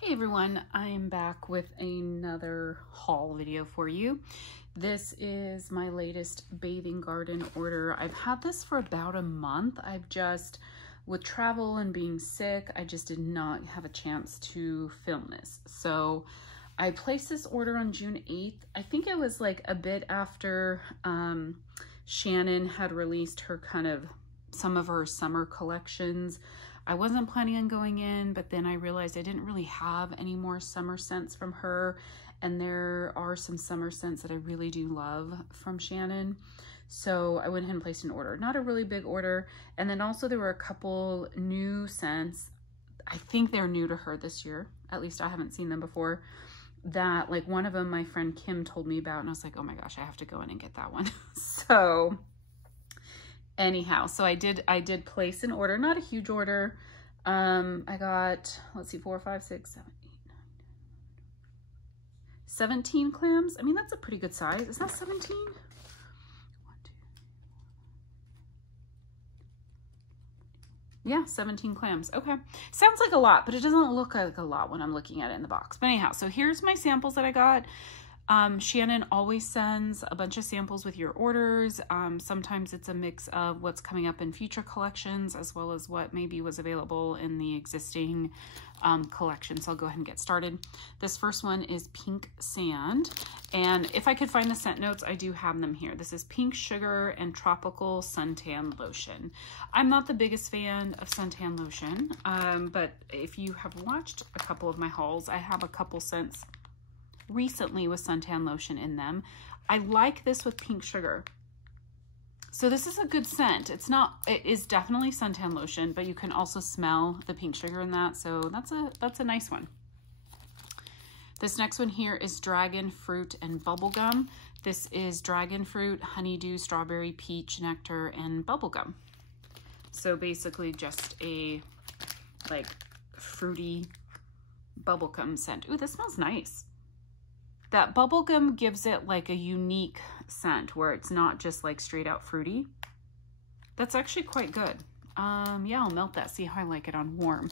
Hey everyone, I am back with another haul video for you. This is my latest bathing garden order. I've had this for about a month. With travel and being sick, I just did not have a chance to film this. So I placed this order on June 8th. I think it was like a bit after Shannon had released some of her summer collections. I wasn't planning on going in, but then I realized I didn't really have any more summer scents from her. And there are some summer scents that I really do love from Shannon. So I went ahead and placed an order. Not a really big order. And then also there were a couple new scents. I think they're new to her this year. At least I haven't seen them before. That, like, one of them my friend Kim told me about, and I was like, oh my gosh, I have to go in and get that one. So anyhow, so I did place an order, not a huge order. I got, let's see, 4, 5, 6, 7, 8, 9, 17 clams. I mean, that's a pretty good size. Is that 17? 1, 2. Yeah, 17 clams. Okay. Sounds like a lot, but it doesn't look like a lot when I'm looking at it in the box. But anyhow, so here's my samples that I got. Shannon always sends a bunch of samples with your orders. Sometimes it's a mix of what's coming up in future collections as well as what maybe was available in the existing collection. So I'll go ahead and get started. This first one is Pink Sand. And if I could find the scent notes, I do have them here. This is Pink Sugar and Tropical Suntan Lotion. I'm not the biggest fan of suntan lotion, but if you have watched a couple of my hauls, I have a couple scents recently with suntan lotion in them. I like this with Pink Sugar. So this is a good scent. It is definitely suntan lotion, but you can also smell the pink sugar in that. So that's a nice one. This next one here is Dragon Fruit and Bubblegum. This is dragon fruit, honeydew, strawberry, peach, nectar, and bubblegum. So basically just a like fruity bubblegum scent. Ooh, this smells nice. That bubblegum gives it like a unique scent where it's not just like straight out fruity. That's actually quite good. Yeah, I'll melt that, see how I like it on warm.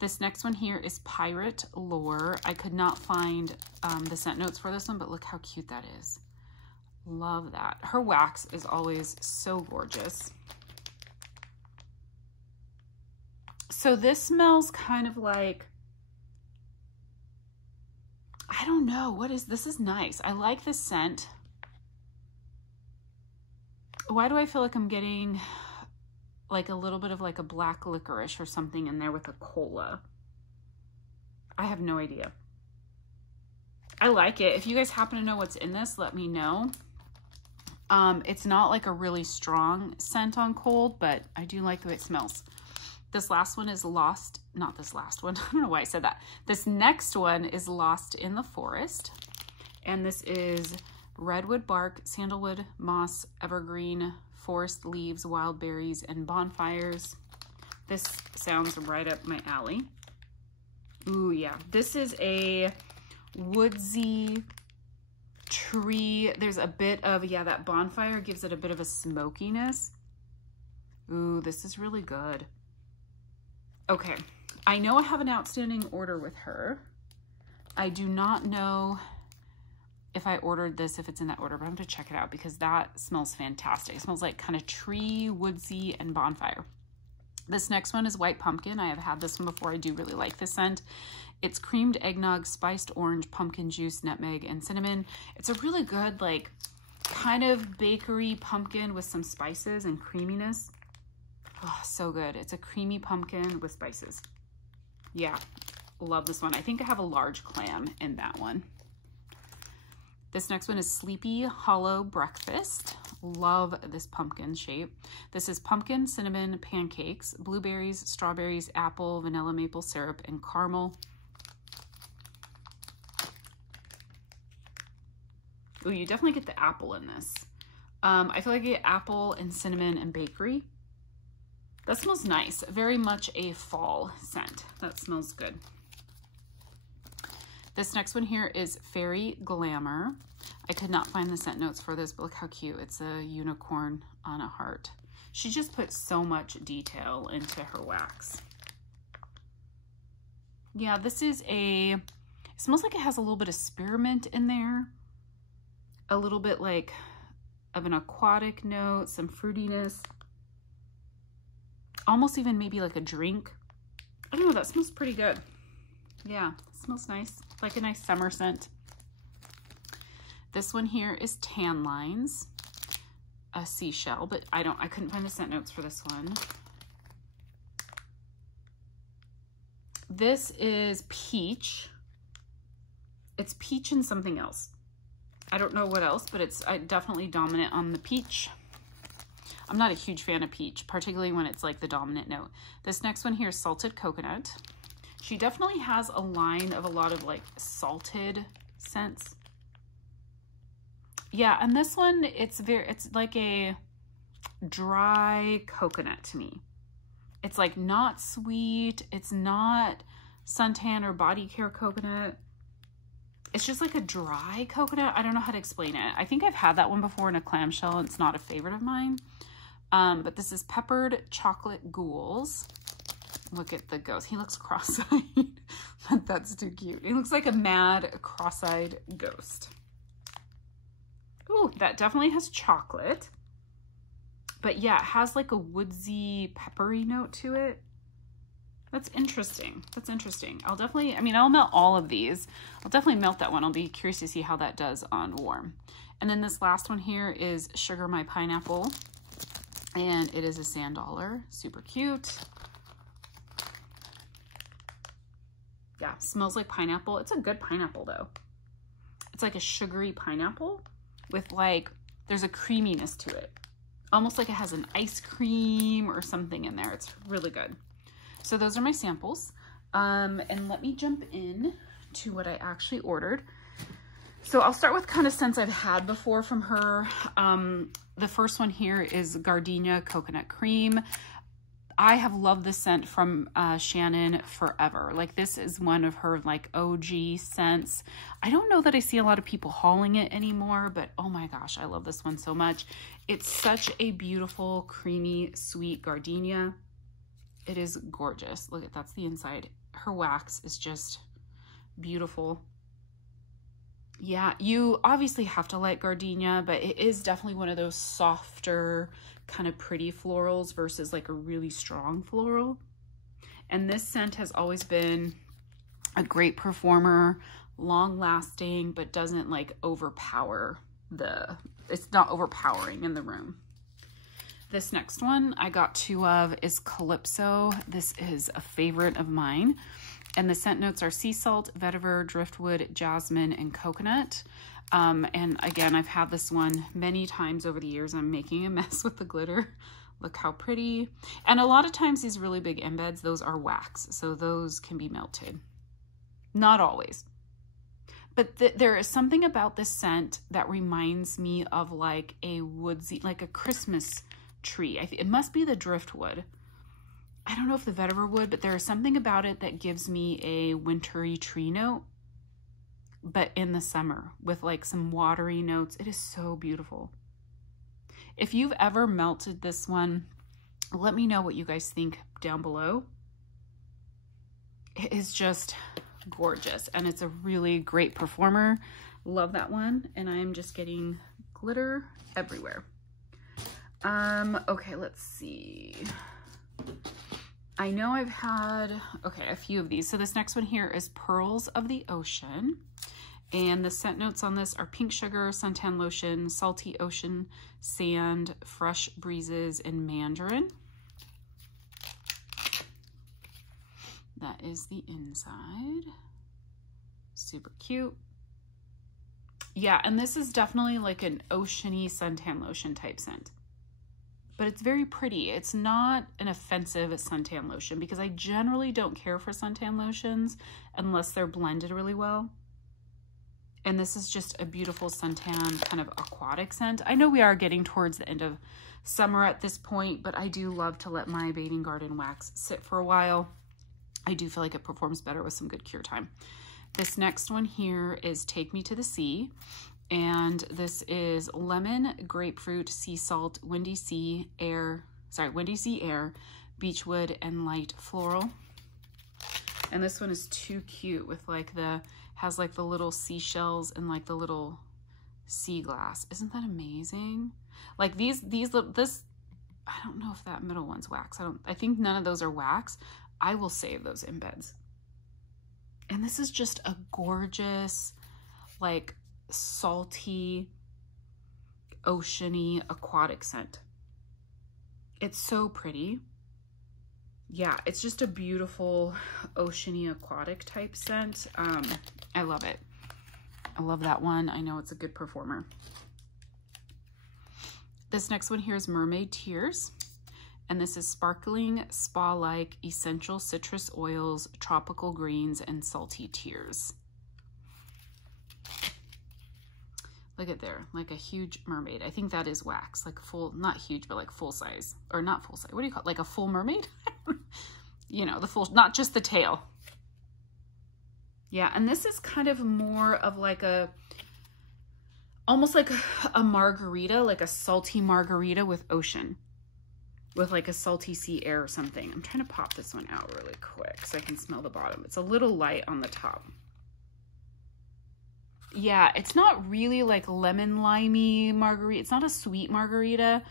This next one here is Pirate Lure. I could not find the scent notes for this one, but look how cute that is. Love that. Her wax is always so gorgeous. So this smells kind of like, I don't know, this is nice. I like this scent. Why do I feel like I'm getting like a little bit of like a black licorice or something in there with a cola? I have no idea. I like it. If you guys happen to know what's in this, let me know. It's not like a really strong scent on cold, but I do like the way it smells. This last one is Lost, not this last one. I don't know why I said that. This next one is Lost in the Forest. And this is redwood bark, sandalwood, moss, evergreen, forest leaves, wild berries, and bonfires. This sounds right up my alley. Ooh, yeah. This is a woodsy tree. There's a bit of, yeah, that bonfire gives it a bit of a smokiness. Ooh, this is really good. Okay, I know I have an outstanding order with her. I do not know if I ordered this, if it's in that order, but I'm gonna check it out because that smells fantastic. It smells like kind of tree, woodsy, and bonfire. This next one is White Pumpkin. I have had this one before. I do really like this scent. It's creamed eggnog, spiced orange, pumpkin juice, nutmeg, and cinnamon. It's a really good, like, kind of bakery pumpkin with some spices and creaminess. Oh, so good. It's a creamy pumpkin with spices. Yeah, love this one. I think I have a large clam in that one. This next one is Sleepy Hollow Breakfast. Love this pumpkin shape. This is pumpkin, cinnamon, pancakes, blueberries, strawberries, apple, vanilla maple syrup, and caramel. Oh, you definitely get the apple in this. I feel like I get apple and cinnamon and bakery. That smells nice. Very much a fall scent. That smells good. This next one here is Fairy Glamour. I could not find the scent notes for this, but look how cute. It's a unicorn on a heart. She just put so much detail into her wax. Yeah, this is it smells like it has a little bit of spearmint in there. A little bit like of an aquatic note, some fruitiness. Almost even maybe like a drink. I don't know, that smells pretty good. Yeah, it smells nice. Like a nice summer scent. This one here is Tan Lines, a seashell, but I couldn't find the scent notes for this one. This is peach. It's peach and something else. I don't know what else, but it's definitely dominant on the peach. I'm not a huge fan of peach, particularly when it's like the dominant note. This next one here is Salted Coconut. She definitely has a line of a lot of like salted scents. Yeah, and this one, it's like a dry coconut to me. It's like not sweet. It's not suntan or body care coconut. It's just like a dry coconut. I don't know how to explain it. I think I've had that one before in a clamshell, and it's not a favorite of mine. But this is Peppered Chocolate Ghouls. Look at the ghost. He looks cross-eyed. That's too cute. He looks like a mad, cross-eyed ghost. Ooh, that definitely has chocolate. But yeah, it has like a woodsy, peppery note to it. That's interesting. That's interesting. I'll definitely, I'll melt all of these. I'll definitely melt that one. I'll be curious to see how that does on warm. And then this last one here is Sugar My Pineapple. And it is a sand dollar. Super cute. Yeah, smells like pineapple. It's a good pineapple though. It's like a sugary pineapple with like, there's a creaminess to it. Almost like it has an ice cream or something in there. It's really good. So those are my samples. And let me jump in to what I actually ordered. So I'll start with kind of scents I've had before from her. The first one here is Gardenia Coconut Cream. I have loved this scent from Shannon forever. Like this is one of her like OG scents. I don't know that I see a lot of people hauling it anymore, but oh my gosh, I love this one so much. It's such a beautiful, creamy, sweet gardenia. It is gorgeous. Look at, that's the inside. Her wax is just beautiful. Yeah, you obviously have to like gardenia, but it is definitely one of those softer, kind of pretty florals versus like a really strong floral. And this scent has always been a great performer, long lasting, but doesn't like overpower it's not overpowering in the room. This next one I got two of is Calypso. This is a favorite of mine. And the scent notes are sea salt, vetiver, driftwood, jasmine, and coconut. And again, I've had this one many times over the years. I'm making a mess with the glitter. Look how pretty. And a lot of times these really big embeds, those are wax. So those can be melted. Not always. But there is something about this scent that reminds me of like a woodsy, like a Christmas tree. It must be the driftwood. I don't know if the vetiver would, but there is something about it that gives me a wintry tree note, but in the summer with like some watery notes. It is so beautiful. If you've ever melted this one, let me know what you guys think down below. It is just gorgeous, and it's a really great performer. Love that one, and I'm just getting glitter everywhere. Okay, let's see. I know I've had, a few of these. So this next one here is Pearls of the Ocean. And the scent notes on this are pink sugar, suntan lotion, salty ocean, sand, fresh breezes, and mandarin. That is the inside. Super cute. Yeah, and this is definitely like an oceany suntan lotion type scent. But it's very pretty. It's not an offensive suntan lotion because I generally don't care for suntan lotions unless they're blended really well. And this is just a beautiful suntan kind of aquatic scent. I know we are getting towards the end of summer at this point, but I do love to let my Bathing Garden wax sit for a while. I do feel like it performs better with some good cure time. This next one here is Take Me to the Sea. And this is lemon, grapefruit, sea salt, windy sea air, beechwood, and light floral. And this one is too cute with like has like the little seashells and like the little sea glass. Isn't that amazing? Like this, I don't know if that middle one's wax. I think none of those are wax. I will save those embeds. And this is just a gorgeous, like salty, oceany, aquatic scent. It's so pretty. Yeah, it's just a beautiful oceany, aquatic type scent. I love it. I love that one. I know it's a good performer. This next one here is Mermaid Tears. And this is sparkling, spa-like, essential citrus oils, tropical greens, and salty tears. Look at there, like a huge mermaid. I think that is wax, like full, not huge, but like full size. Or not full size, what do you call it? Like a full mermaid? You know, the full, not just the tail. Yeah, and this is kind of more of like a, almost like a margarita, like a salty margarita with ocean. With like a salty sea air or something. I'm trying to pop this one out really quick so I can smell the bottom. It's a little light on the top. Yeah, it's not really like lemon limey margarita. It's not a sweet margarita.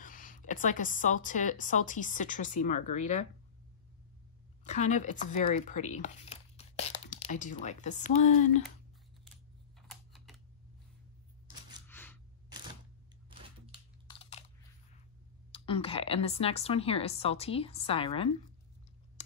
It's like a salty citrusy margarita. Kind of, it's very pretty. I do like this one. Okay, and this next one here is Salty Siren.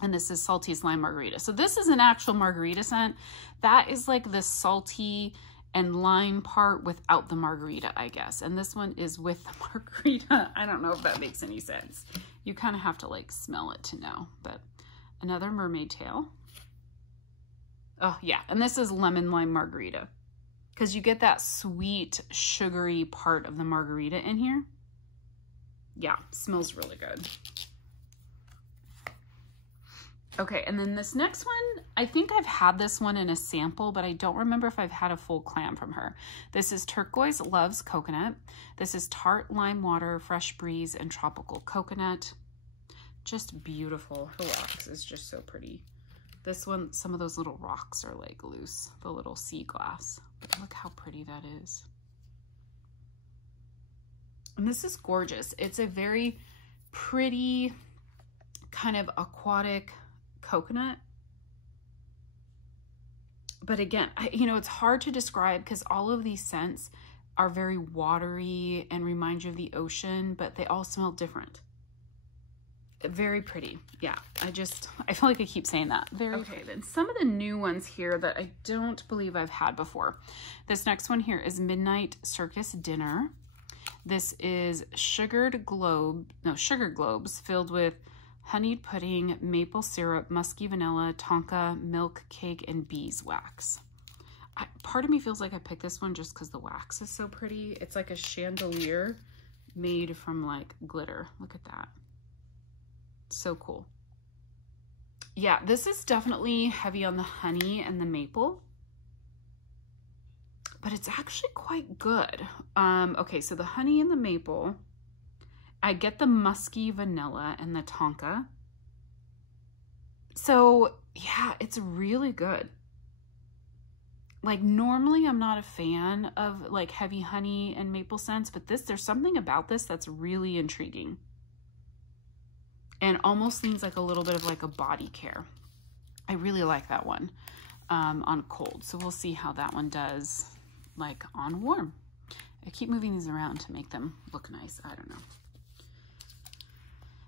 And this is Salty's Lime Margarita. So this is an actual margarita scent. That is like the salty and lime part without the margarita, I guess. And this one is with the margarita. I don't know if that makes any sense. You kind of have to like smell it to know. But another mermaid tail. Oh yeah, and this is lemon lime margarita. Because you get that sweet, sugary part of the margarita in here. Yeah, smells really good. Okay, and then this next one, I think I've had this one in a sample, but I don't remember if I've had a full clam from her. This is Turquoise Loves Coconut. This is Tart Lime Water, Fresh Breeze, and Tropical Coconut. Just beautiful. Her wax is just so pretty. This one, some of those little rocks are like loose, the little sea glass. But look how pretty that is. And this is gorgeous. It's a very pretty kind of aquatic coconut. But again, you know, it's hard to describe because all of these scents are very watery and remind you of the ocean, but they all smell different. Very pretty. Yeah, I feel like I keep saying that. Very okay, then some of the new ones here that I don't believe I've had before. This next one here is Midnight Circus Dinner. This is sugar globes filled with honeyed pudding, maple syrup, musky vanilla, tonka, milk cake, and beeswax. Part of me feels like I picked this one just because the wax is so pretty. It's like a chandelier made from like glitter. Look at that. So cool. Yeah, this is definitely heavy on the honey and the maple. But it's actually quite good. Okay, so the honey and the maple, I get the musky vanilla and the tonka. So yeah, it's really good. Like normally I'm not a fan of like heavy honey and maple scents, but there's something about this that's really intriguing. And almost leans like a little bit of like a body care. I really like that one on cold. So we'll see how that one does like on warm. I keep moving these around to make them look nice. I don't know.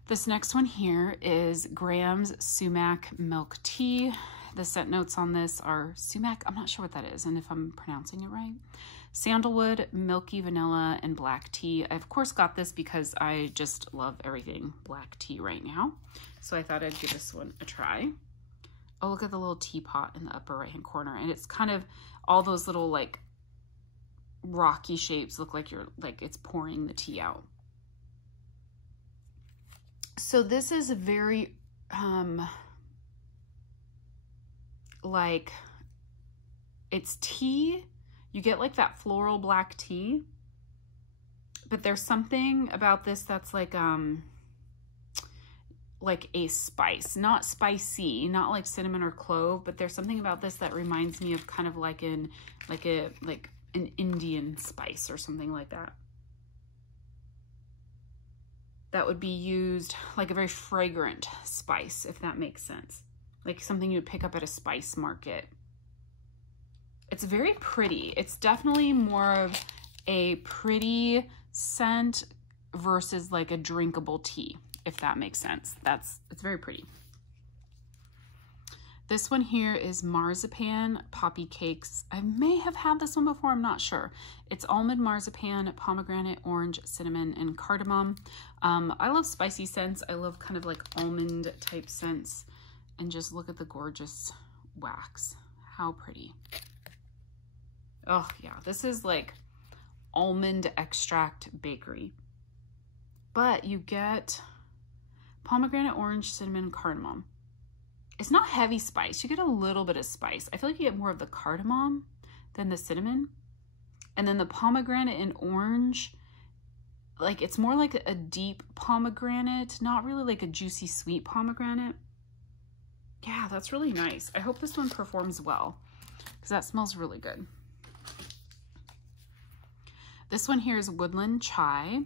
This next one here is Graham's Sumac Milk Tea. The scent notes on this are sumac, I'm not sure what that is, and if I'm pronouncing it right. Sandalwood, milky vanilla, and black tea. I of course got this because I just love everything black tea right now. So I thought I'd give this one a try. Oh, look at the little teapot in the upper right hand corner. And it's kind of all those little like rocky shapes look like it's pouring the tea out. So this is very like it's tea. You get like that floral black tea, but there's something about this that's like like a spice, not spicy, not like cinnamon or clove, but there's something about this that reminds me of kind of like an Indian spice or something like that. That would be used like a very fragrant spice, if that makes sense. Like something you'd pick up at a spice market. It's very pretty. It's definitely more of a pretty scent versus like a drinkable tea, if that makes sense. It's very pretty. This one here is Marzipan Poppy Cakes. I may have had this one before, I'm not sure. It's almond marzipan, pomegranate, orange, cinnamon, and cardamom. I love spicy scents. I love kind of like almond type scents. And just look at the gorgeous wax. How pretty. Oh yeah, this is like almond extract bakery. But you get pomegranate, orange, cinnamon, cardamom. It's not heavy spice. You get a little bit of spice. I feel like you get more of the cardamom than the cinnamon. And then the pomegranate and orange, like it's more like a deep pomegranate, not really like a juicy sweet pomegranate. Yeah, that's really nice. I hope this one performs well because that smells really good. This one here is Woodland Chai.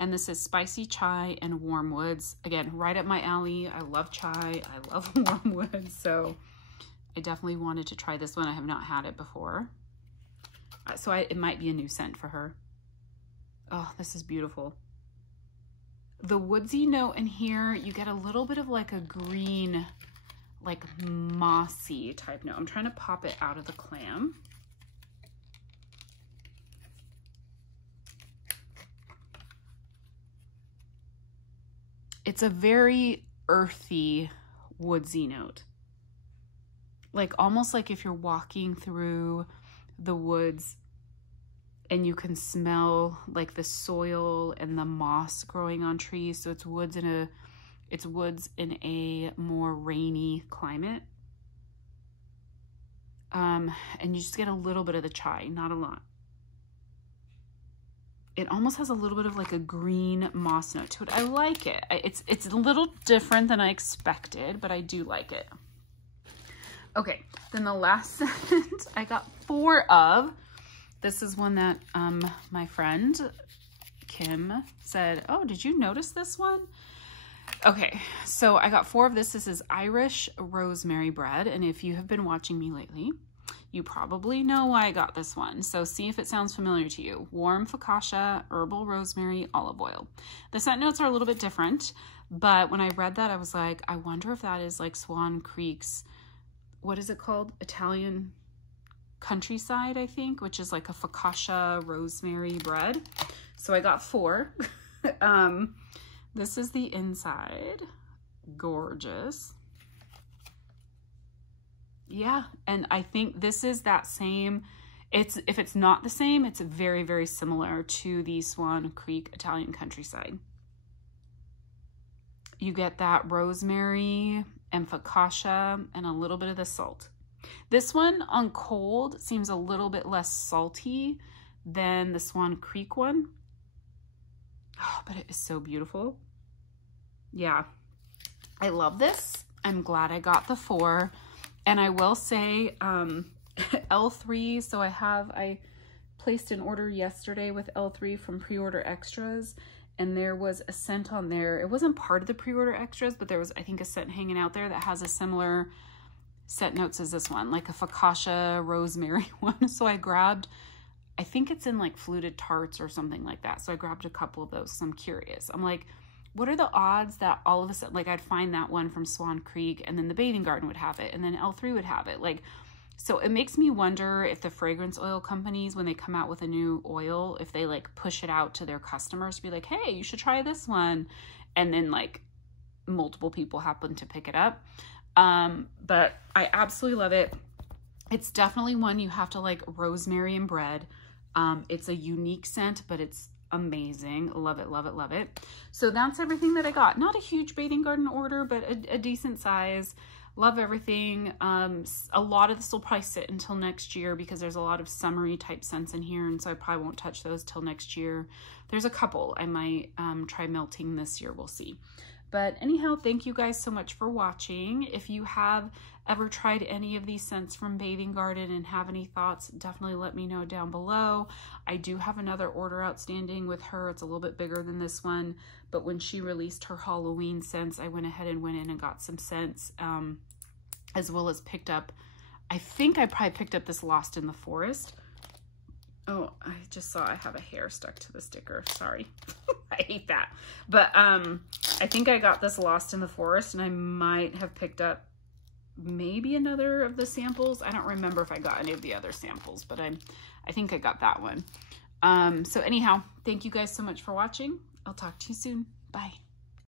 And this is spicy chai and warm woods. Again, right up my alley. I love chai. I love warm woods. So I definitely wanted to try this one. I have not had it before. So it might be a new scent for her. Oh, this is beautiful. The woodsy note in here, you get a little bit of like a green, like mossy type note. I'm trying to pop it out of the clam. It's a very earthy, woodsy note. Like almost like if you're walking through the woods and you can smell like the soil and the moss growing on trees. So it's woods in a more rainy climate. And you just get a little bit of the chai, not a lot. It almost has a little bit of like a green moss note to it. I like it. It's a little different than I expected, but I do like it. Okay, then the last scent I got 4 of. This is one that my friend Kim said, oh, did you notice this one? Okay, so I got 4 of this. This is Irish Rosemary Bread, and if you have been watching me lately, you probably know why I got this one. So see if it sounds familiar to you. Warm focaccia, herbal rosemary, olive oil. The scent notes are a little bit different, but when I read that, I was like, I wonder if that is like Swan Creek's, what is it called? Italian countryside, I think, which is like a focaccia rosemary bread. So I got 4. This is the inside. Gorgeous. Yeah, and I think this is that same, if it's not the same, it's very, very similar to the Swan Creek Italian countryside. You get that rosemary and focaccia and a little bit of the salt. This one on cold seems a little bit less salty than the Swan Creek one. Oh, but it is so beautiful. Yeah, I love this. I'm glad I got the 4. And I will say L3, so I placed an order yesterday with L3 from Pre-Order Extras, and there was a scent on there. It wasn't part of the Pre-Order Extras, but there was, I think, a scent hanging out there that has a similar scent notes as this one, like a focaccia rosemary one. So I grabbed, I think it's in like Fluted Tarts or something like that. So I grabbed a couple of those, so I'm curious. I'm like, what are the odds that all of a sudden, like I'd find that one from Swan Creek and then the Bathing Garden would have it and then L3 would have it. Like, so it makes me wonder if the fragrance oil companies, when they come out with a new oil, if they like push it out to their customers to be like, hey, you should try this one. And then like multiple people happen to pick it up. But I absolutely love it. It's definitely one you have to like rosemary and bread. It's a unique scent, but it's amazing. Love it, love it, love it. So that's everything that I got. Not a huge Bathing Garden order, but a decent size. Love everything. A lot of this will probably sit until next year because there's a lot of summery type scents in here, and so I probably won't touch those till next year. There's a couple I might try melting this year. We'll see. But anyhow, thank you guys so much for watching. If you have ever tried any of these scents from Bathing Garden and have any thoughts, definitely let me know down below. I do have another order outstanding with her. It's a little bit bigger than this one, but when she released her Halloween scents, I went ahead and went in and got some scents, as well as picked up, I think I probably picked up this Lost in the Forest. Oh, I just saw I have a hair stuck to the sticker. Sorry. I hate that. But I think I got this Lost in the Forest, and I might have picked up maybe another of the samples. I don't remember if I got any of the other samples, but I think I got that one. So anyhow, thank you guys so much for watching. I'll talk to you soon. Bye.